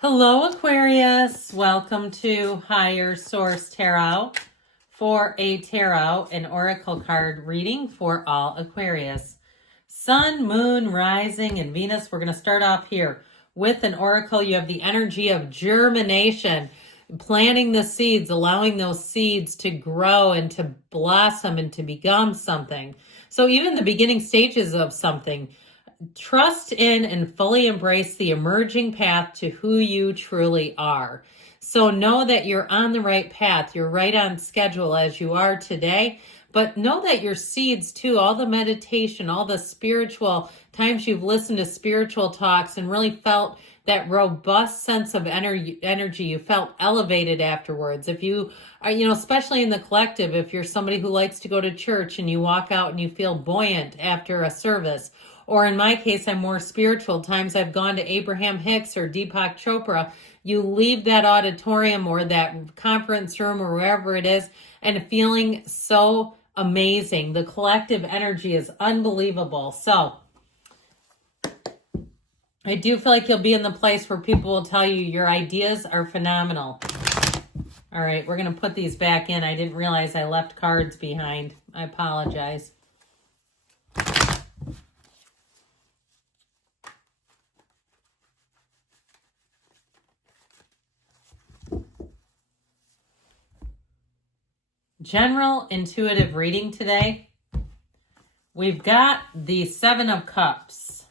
Hello, Aquarius. Welcome to Higher Source Tarot for a tarot and oracle card reading for all Aquarius. Sun, Moon, Rising, and Venus. We're going to start off here with an oracle. You have the energy of germination, planting the seeds, allowing those seeds to grow and to blossom and to become something. So even the beginning stages of something. Trust in and fully embrace the emerging path to who you truly are. So know that you're on the right path. You're right on schedule as you are today. But know that your seeds too, all the meditation, all the spiritual times you've listened to spiritual talks and really felt that robust sense of energy, you felt elevated afterwards. If you are, especially in the collective, if you're somebody who likes to go to church and you walk out and you feel buoyant after a service, or in my case, I'm more spiritual. Times I've gone to Abraham Hicks or Deepak Chopra. You leave that auditorium or that conference room or wherever it is and feeling so amazing. The collective energy is unbelievable. So I do feel like you'll be in the place where people will tell you your ideas are phenomenal. All right, we're going to put these back in. I didn't realize I left cards behind. I apologize. General intuitive reading today. We've got the Seven of Cups,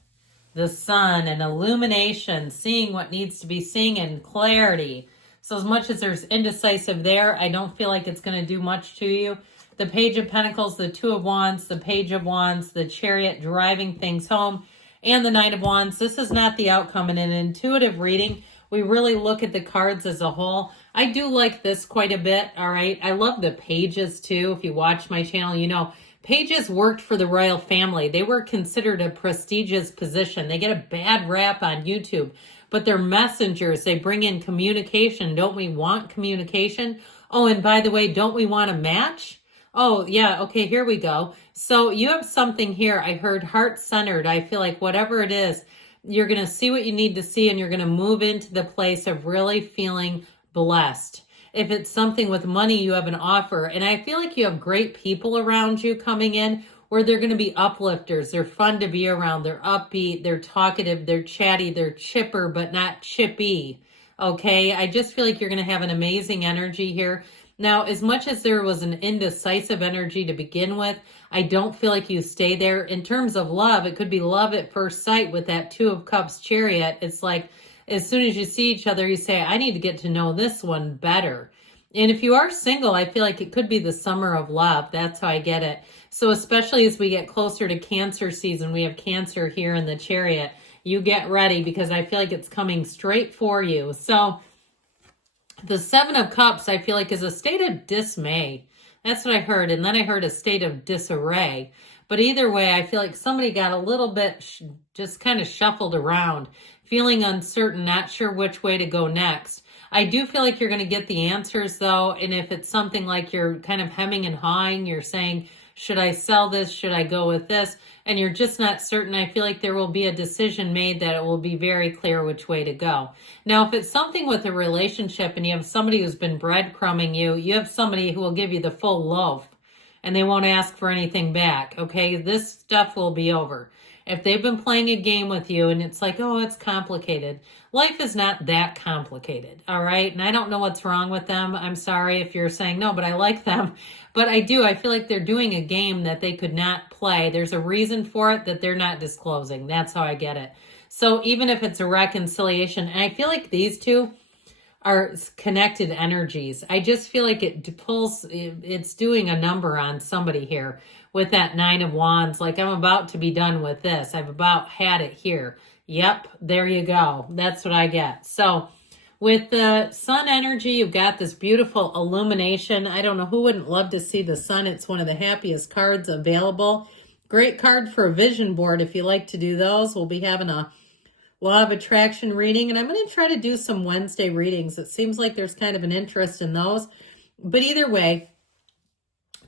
the Sun, and illumination, seeing what needs to be seen, and clarity. So as much as there's indecisive there, I don't feel like it's going to do much to you. The Page of Pentacles, the Two of Wands, the Page of Wands, the Chariot driving things home, and the Knight of Wands. This is not the outcome. In an intuitive reading, we really look at the cards as a whole. I do like this quite a bit, all right? I love the pages too. If you watch my channel, you know, pages worked for the royal family. They were considered a prestigious position. They get a bad rap on YouTube, but they're messengers. They bring in communication. Don't we want communication? Oh, and by the way, don't we want a match? Oh, yeah, okay, here we go. So you have something here. I heard heart-centered. I feel like whatever it is, you're going to see what you need to see, and you're going to move into the place of really feeling blessed. If it's something with money, you have an offer. And I feel like you have great people around you coming in where they're going to be uplifters. They're fun to be around. They're upbeat. They're talkative. They're chatty. They're chipper, but not chippy. Okay. I just feel like you're going to have an amazing energy here. Now, as much as there was an indecisive energy to begin with, I don't feel like you stay there. In terms of love, it could be love at first sight with that Two of Cups Chariot. It's like, as soon as you see each other, you say, I need to get to know this one better. And if you are single, I feel like it could be the summer of love. That's how I get it. So especially as we get closer to Cancer season, we have Cancer here in the Chariot. You get ready because I feel like it's coming straight for you. So the Seven of Cups, I feel like, is a state of dismay. That's what I heard. And then I heard a state of disarray. But either way, I feel like somebody got a little bit just kind of shuffled around, feeling uncertain, not sure which way to go next. I do feel like you're going to get the answers, though. And if it's something like you're kind of hemming and hawing, you're saying, should I sell this? Should I go with this? And you're just not certain. I feel like there will be a decision made that it will be very clear which way to go. Now, if it's something with a relationship and you have somebody who's been breadcrumbing you, you have somebody who will give you the full loaf and they won't ask for anything back. Okay, this stuff will be over. If they've been playing a game with you and it's like, oh, it's complicated. Life is not that complicated, all right? And I don't know what's wrong with them. I'm sorry if you're saying, no, but I like them. But I do. I feel like they're doing a game that they could not play. There's a reason for it that they're not disclosing. That's how I get it. So even if it's a reconciliation, and I feel like these two are connected energies. I just feel like it's doing a number on somebody here with that Nine of Wands. Like, I'm about to be done with this. I've about had it here. Yep, there you go. That's what I get. So with the sun energy, you've got this beautiful illumination. I don't know who wouldn't love to see the sun. It's one of the happiest cards available. Great card for a vision board if you like to do those. We'll be having a Law of Attraction reading, and I'm going to try to do some Wednesday readings. It seems like there's kind of an interest in those. But either way,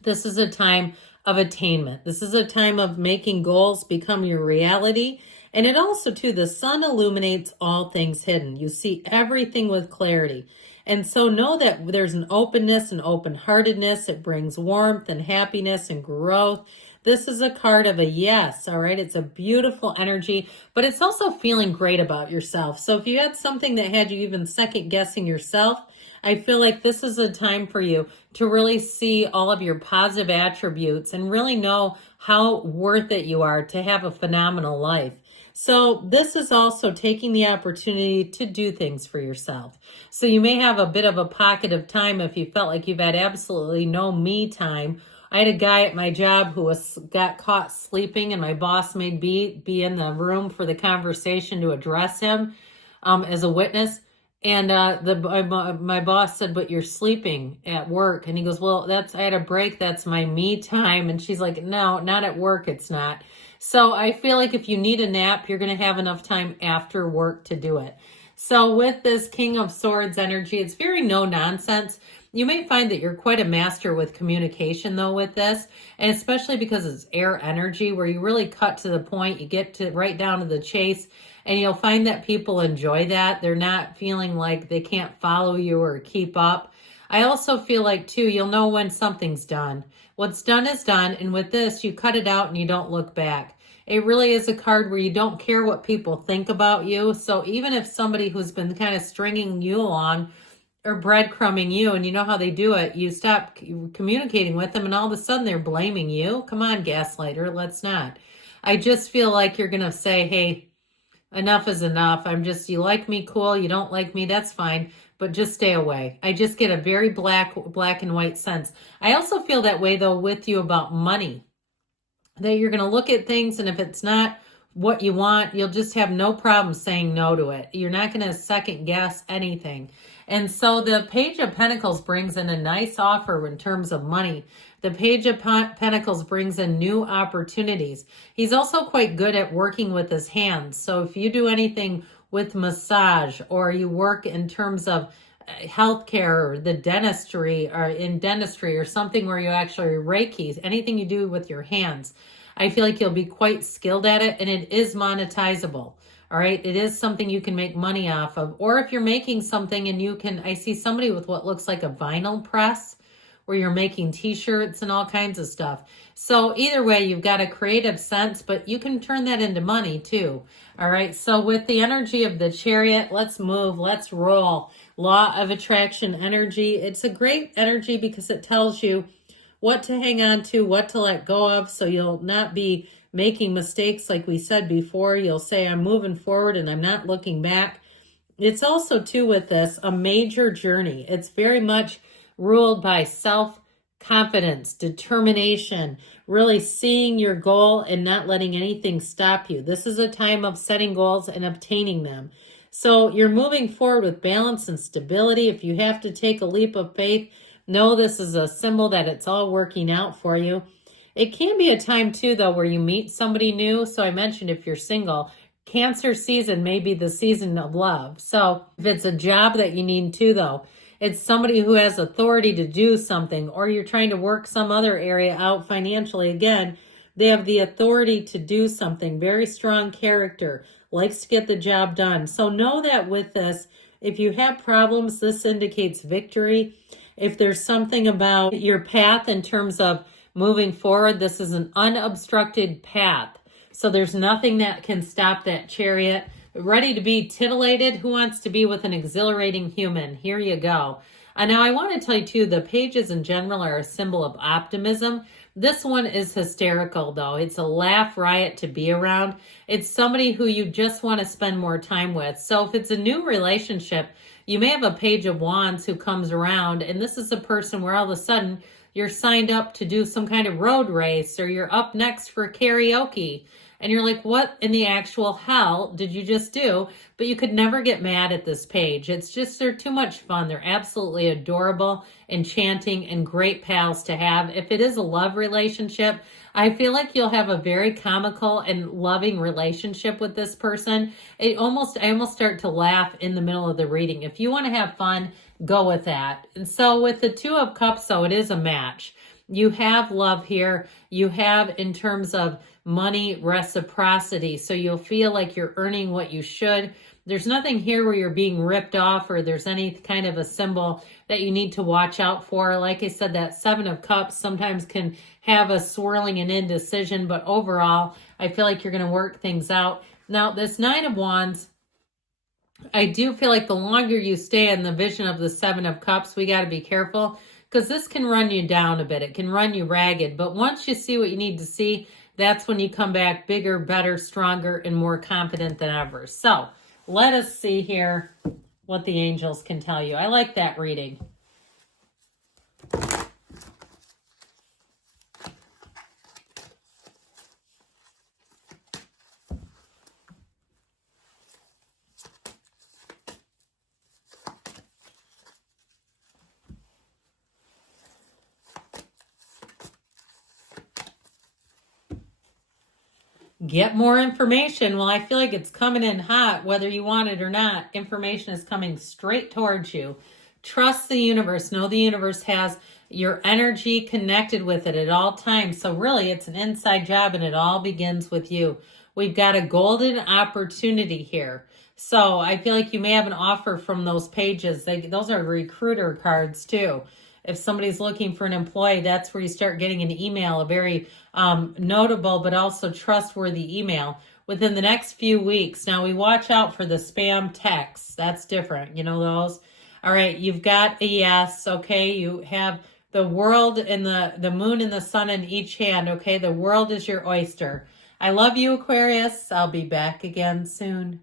this is a time of attainment. This is a time of making goals become your reality. And it also, too, the sun illuminates all things hidden. You see everything with clarity. And so know that there's an openness and open-heartedness. It brings warmth and happiness and growth. This is a card of a yes, all right? It's a beautiful energy, but it's also feeling great about yourself. So if you had something that had you even second guessing yourself, I feel like this is a time for you to really see all of your positive attributes and really know how worth it you are to have a phenomenal life. So this is also taking the opportunity to do things for yourself. So you may have a bit of a pocket of time if you felt like you've had absolutely no me time. I had a guy at my job who got caught sleeping, and my boss made be in the room for the conversation to address him as a witness. And my boss said, "But you're sleeping at work." And he goes, "Well, I had a break. That's my me time." And she's like, "No, not at work. It's not." So I feel like if you need a nap, you're going to have enough time after work to do it. So with this King of Swords energy, it's very no nonsense. You may find that you're quite a master with communication, though, with this, and especially because it's air energy where you really cut to the point, you get to right down to the chase, and you'll find that people enjoy that. They're not feeling like they can't follow you or keep up. I also feel like, too, you'll know when something's done. What's done is done, and with this, you cut it out and you don't look back. It really is a card where you don't care what people think about you. So even if somebody who's been kind of stringing you along or breadcrumbing you, and you know how they do it, you stop communicating with them and all of a sudden they're blaming you. Come on, gaslighter, let's not. I just feel like you're going to say, hey, enough is enough. You like me, cool. You don't like me, that's fine. But just stay away. I just get a very black and white sense. I also feel that way, though, with you about money. That you're going to look at things, and if it's not what you want, you'll just have no problem saying no to it. You're not going to second guess anything. And so the Page of Pentacles brings in a nice offer in terms of money. The Page of Pentacles brings in new opportunities. He's also quite good at working with his hands. So if you do anything with massage, or you work in terms of healthcare, or the dentistry, or in dentistry, or something where you actually Reiki, anything you do with your hands, I feel like you'll be quite skilled at it, and it is monetizable. All right. It is something you can make money off of. Or if you're making something and I see somebody with what looks like a vinyl press where you're making t-shirts and all kinds of stuff. So either way, you've got a creative sense, but you can turn that into money too. All right. So with the energy of the Chariot, let's move, let's roll. Law of attraction energy. It's a great energy because it tells you what to hang on to, what to let go of, so you'll not be making mistakes like we said before. You'll say, I'm moving forward and I'm not looking back. It's also, too, with this, a major journey. It's very much ruled by self-confidence, determination, really seeing your goal and not letting anything stop you. This is a time of setting goals and obtaining them. So you're moving forward with balance and stability. If you have to take a leap of faith, know this is a symbol that it's all working out for you. It can be a time, too, though, where you meet somebody new. So I mentioned if you're single, Cancer season may be the season of love. So if it's a job that you need, too, though, it's somebody who has authority to do something, or you're trying to work some other area out financially. Again, they have the authority to do something. Very strong character, likes to get the job done. So know that with this, if you have problems, this indicates victory. If there's something about your path in terms of moving forward, this is an unobstructed path. So there's nothing that can stop that Chariot. Ready to be titillated? Who wants to be with an exhilarating human? Here you go. And now I want to tell you too, the pages in general are a symbol of optimism. This one is hysterical though. It's a laugh riot to be around. It's somebody who you just want to spend more time with. So if it's a new relationship, you may have a Page of Wands who comes around, and this is a person where all of a sudden you're signed up to do some kind of road race, or you're up next for karaoke. And you're like, what in the actual hell did you just do? But you could never get mad at this page. It's just, they're too much fun. They're absolutely adorable, enchanting, and great pals to have. If it is a love relationship, I feel like you'll have a very comical and loving relationship with this person. I almost start to laugh in the middle of the reading. If you want to have fun, go with that. And so with the Two of Cups, though, it is a match. You have love here. You have, in terms of money reciprocity. So you'll feel like you're earning what you should. There's nothing here where you're being ripped off or there's any kind of a symbol that you need to watch out for. Like I said, that Seven of Cups sometimes can have a swirling and indecision, but overall, I feel like you're going to work things out. Now, this Nine of Wands, I do feel like the longer you stay in the vision of the Seven of Cups, we got to be careful because this can run you down a bit. It can run you ragged. But once you see what you need to see, that's when you come back bigger, better, stronger, and more confident than ever. So let us see here what the angels can tell you. I like that reading. Get more information. Well, I feel like it's coming in hot, whether you want it or not. Information is coming straight towards you. Trust the universe. Know the universe has your energy connected with it at all times. So really, it's an inside job and it all begins with you. We've got a golden opportunity here. So I feel like you may have an offer from those pages. Those are recruiter cards too. If somebody's looking for an employee, that's where you start getting an email, a very notable but also trustworthy email within the next few weeks. Now, we watch out for the spam texts. That's different. You know those? All right, you've got a yes, okay? You have the world and the moon and the sun in each hand, okay? The world is your oyster. I love you, Aquarius. I'll be back again soon.